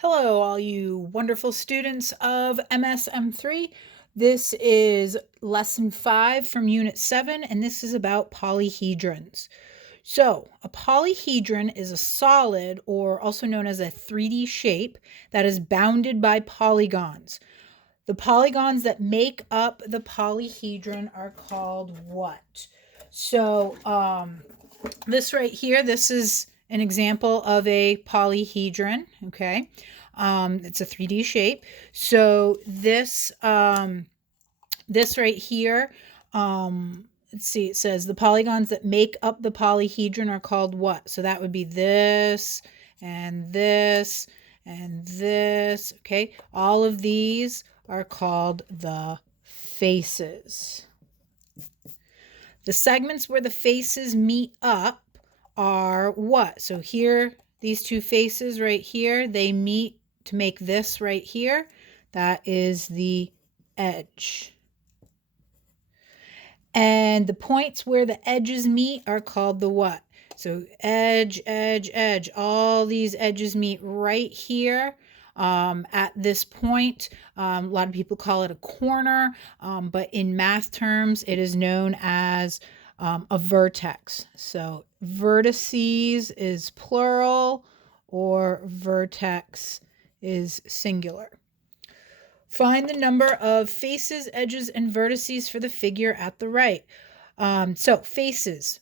Hello, all you wonderful students of MSM3. This is lesson 5 from unit 7, and this is about polyhedrons. So, a polyhedron is a solid, or also known as a 3D shape, that is bounded by polygons. The polygons that make up the polyhedron are called what? So, this right here, this is an example of a polyhedron, okay? It's a 3D shape. So this right here, let's see, it says the polygons that make up the polyhedron are called what? So that would be this and this and this, okay? All of these are called the faces. The segments where the faces meet up are what? So here, these two faces right here, they meet to make this right here. That is the edge. And the points where the edges meet are called the what? So edge, edge, edge. All these edges meet right here. At this point, a lot of people call it a corner, but in math terms, it is known as a vertex. So vertices is plural, or vertex is singular. Find the number of faces, edges, and vertices for the figure at the right. So faces,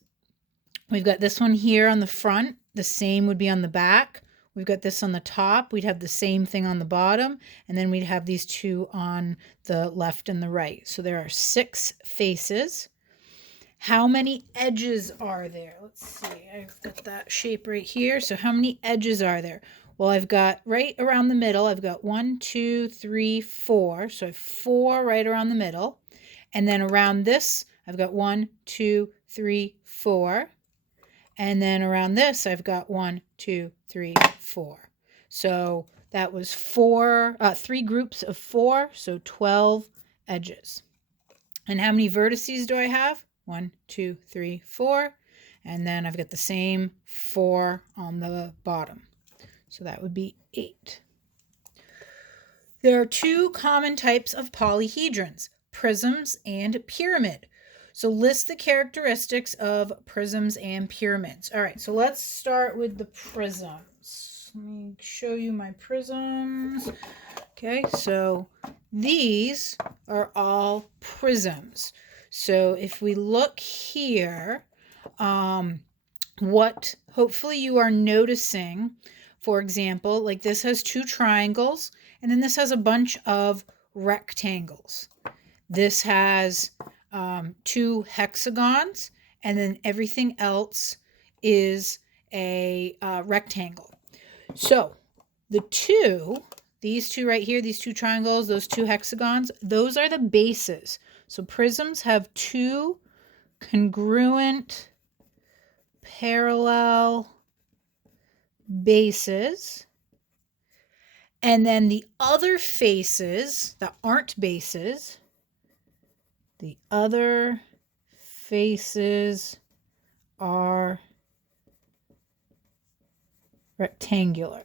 we've got this one here on the front. The same would be on the back. We've got this on the top. We'd have the same thing on the bottom. And then we'd have these two on the left and the right. So there are 6 faces. How many edges are there? Let's see. I've got that shape right here. So how many edges are there? Well, I've got right around the middle, I've got 1, 2, 3, 4. So I have 4 right around the middle. And then around this, I've got 1, 2, 3, 4. And then around this, I've got 1, 2, 3, 4. So that was 3 groups of 4, so 12 edges. And how many vertices do I have? 1, 2, 3, 4. And then I've got the same 4 on the bottom. So that would be 8. There are 2 common types of polyhedrons, prisms and pyramid. So list the characteristics of prisms and pyramids. All right, so let's start with the prisms. Let me show you my prisms. Okay, so these are all prisms. So if we look here, what hopefully you are noticing, for example, like this has 2 triangles, and then this has a bunch of rectangles. This has 2 hexagons, and then everything else is a rectangle. So these two right here, these 2 triangles, those 2 hexagons, those are the bases. So prisms have 2 congruent parallel bases. And then the other faces that aren't bases, the other faces are rectangular.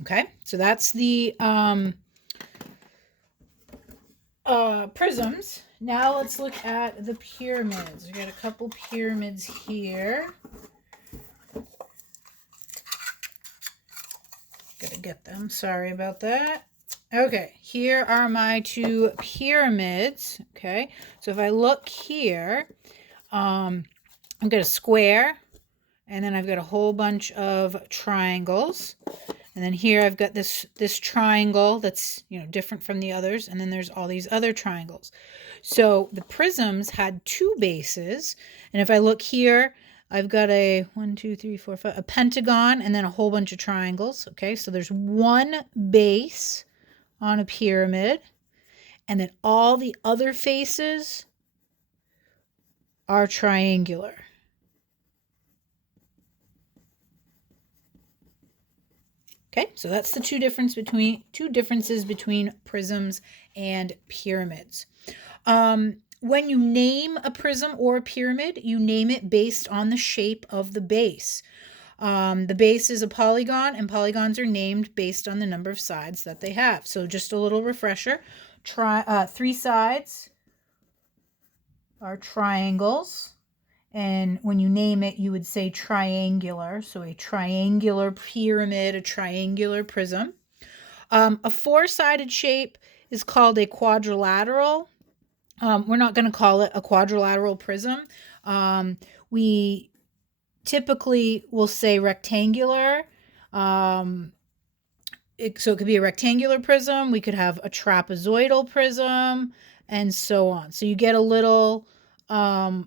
Okay, so that's the prisms. Now let's look at the pyramids. We got a couple pyramids here. Gotta get them. Sorry about that. Okay, here are my 2 pyramids. Okay, so if I look here, I've got a square, and then I've got a whole bunch of triangles. And then here I've got this triangle that's, different from the others. And then there's all these other triangles. So the prisms had 2 bases. And if I look here, I've got a 1, 2, 3, 4, 5, a pentagon, and then a whole bunch of triangles. Okay, so there's 1 base on a pyramid. And then all the other faces are triangular. Okay, so that's the 2 differences between prisms and pyramids. When you name a prism or a pyramid, you name it based on the shape of the base. The base is a polygon, and polygons are named based on the number of sides that they have. So just a little refresher. Three sides are triangles. And when you name it, you would say triangular. So a triangular pyramid, a triangular prism. A four-sided shape is called a quadrilateral. We're not going to call it a quadrilateral prism. We typically will say rectangular. So it could be a rectangular prism. We could have a trapezoidal prism, and so on. So you get a little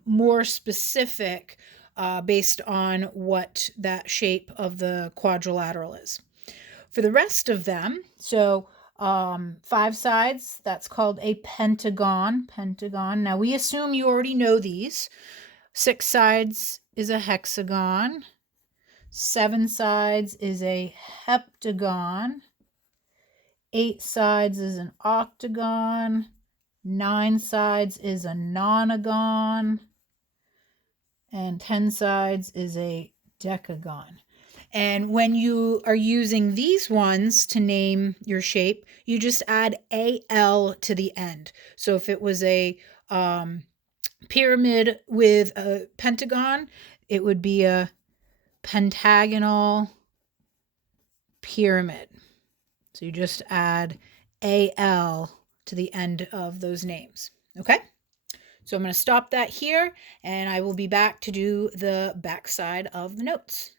more specific based on what that shape of the quadrilateral is. For the rest of them, so five sides, that's called a pentagon. Pentagon. Now we assume you already know these. Six sides is a hexagon. Seven sides is a heptagon. Eight sides is an octagon. Nine sides is a nonagon. And 10 sides is a decagon. And when you are using these ones to name your shape, you just add AL to the end. So if it was a pyramid with a pentagon, it would be a pentagonal pyramid. So you just add AL to the end of those names. Okay? So I'm going to stop that here, and I will be back to do the back side of the notes.